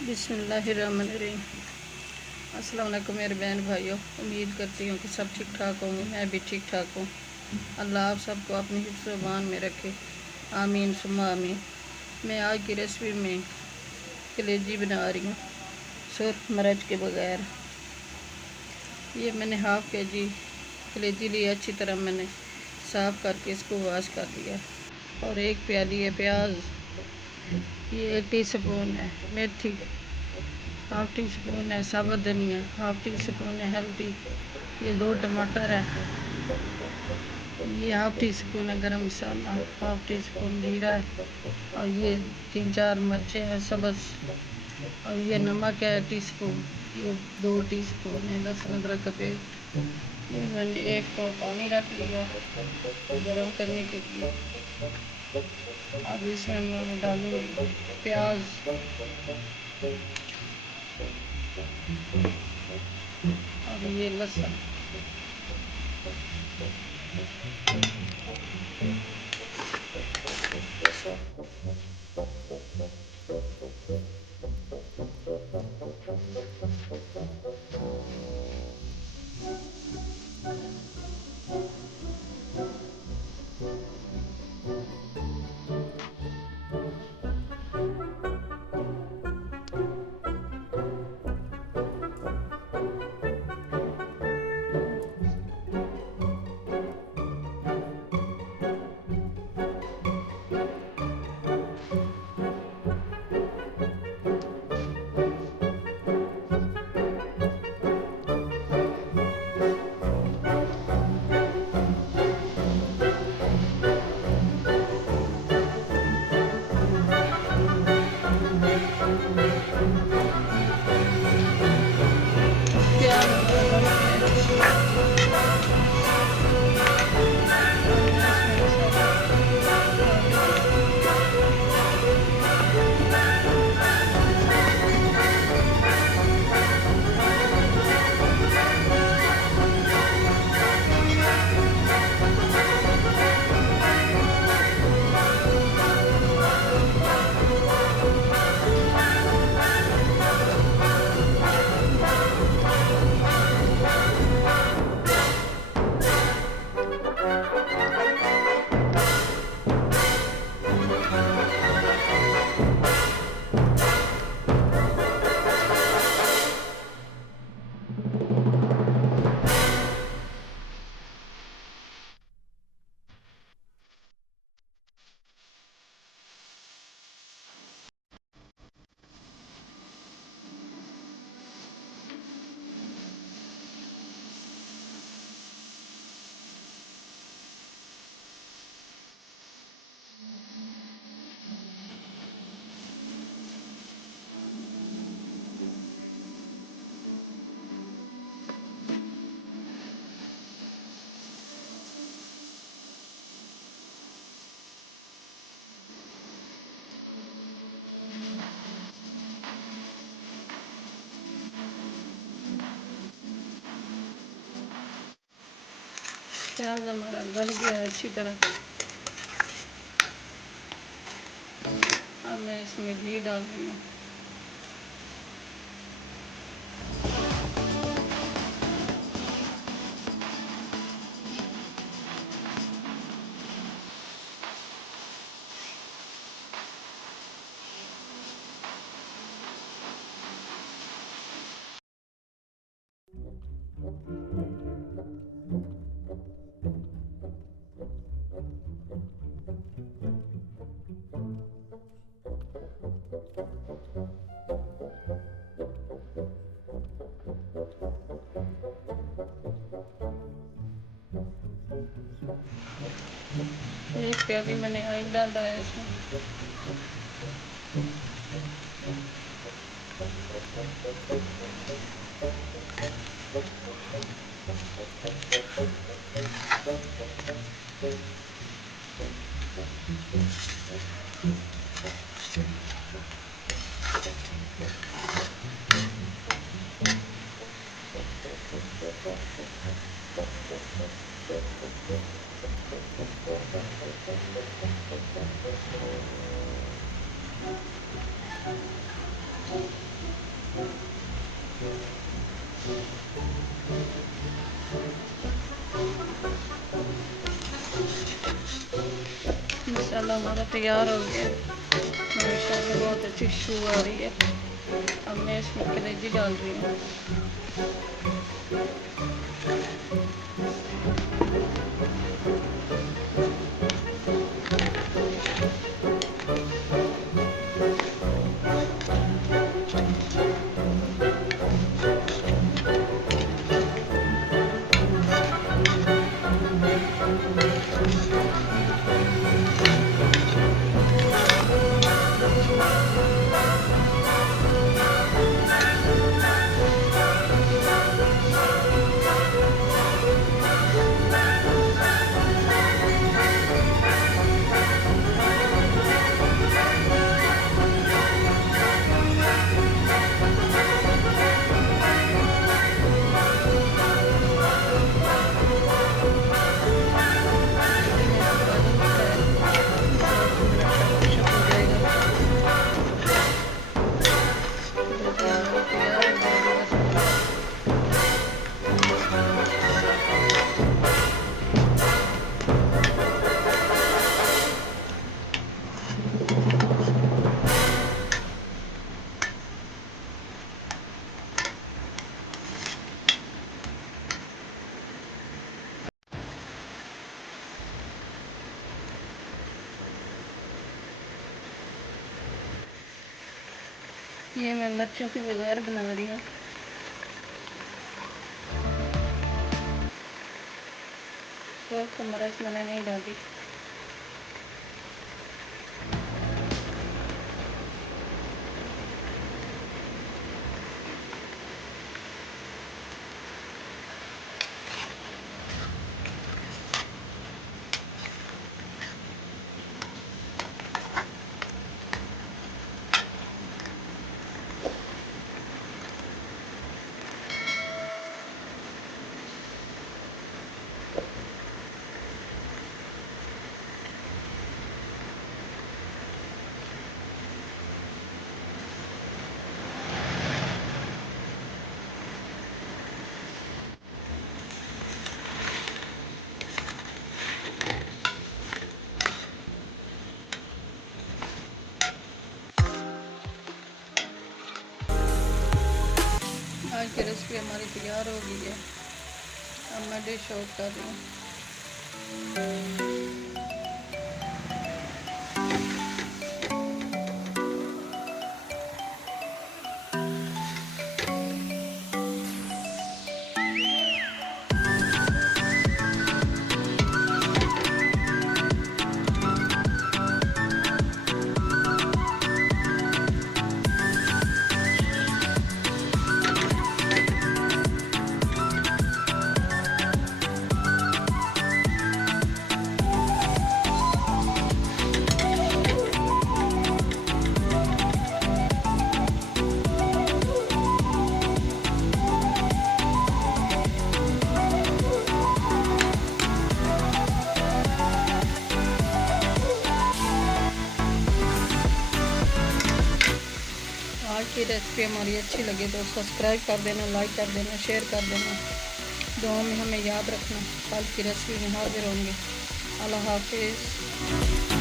बिस्मिल्लाहिर्रहमानिर्रहीम। अस्सलाम वालेकुम मेरे बहन भाइयों, उम्मीद करती हूँ कि सब ठीक ठाक होंगे। मैं भी ठीक ठाक हूँ। अल्लाह आप सबको अपनी हिफ्ज़-ओ-अमान में रखे, आमीन सुम्मा आमीन। मैं आज की रेसिपी में कलेजी बना रही हूँ सुर्ख मिर्च के बगैर। ये मैंने हाफ़ के-जी कलेजी ली, अच्छी तरह मैंने साफ़ करके इसको वॉश कर लिया। और एक प्याली है प्याज, ये 1 टीस्पून है मेथी, हाफ़ टी स्पून है साबुत धनिया, हाफ़ टी स्पून है हल्दी, ये 2 टमाटर है, ये हाफ़ टी स्पून है गरम मसाला, हाफ़ टी स्पून जीरा है, और ये 3-4 मिर्चें हैं सब्ज़, और ये नमक है टीस्पून, ये 2 टीस्पून है लहसुन अदरक का पेस्ट। ये मैंने 1 कप पानी रख लिया गरम करने के लिए। अब इसमें मैं डालूँगी प्याज, और ये लहसुन, प्याज डाल के और मैं इसमें मसाला डालूँगी। प्याज हमारा गल गया है अच्छी तरह। अब मैं इसमें घी डाल रही हूँ। एक प्याली मैंने ऑयल डाला है इसमें। हमारा तैयार हो गया। माशाअल्लाह बहुत अच्छी खुशबू आ रही है। अब मैं इसमें कलेजी डाल रही हूँ। ये मैं मिर्चों के बगैर बना रही हूँ। तो मिर्च मैंने नहीं डाली। आज की रेसिपी हमारी तैयार हो गई है। अब मैं डिश आउट कर रही हूँ। आज की रेसिपी हमारी अच्छी लगे तो सब्सक्राइब कर देना, लाइक कर देना, शेयर कर देना। दुआ में हमें याद रखना। कल की रेसिपी में हाजिर होंगे। अल्लाह हाफिज़।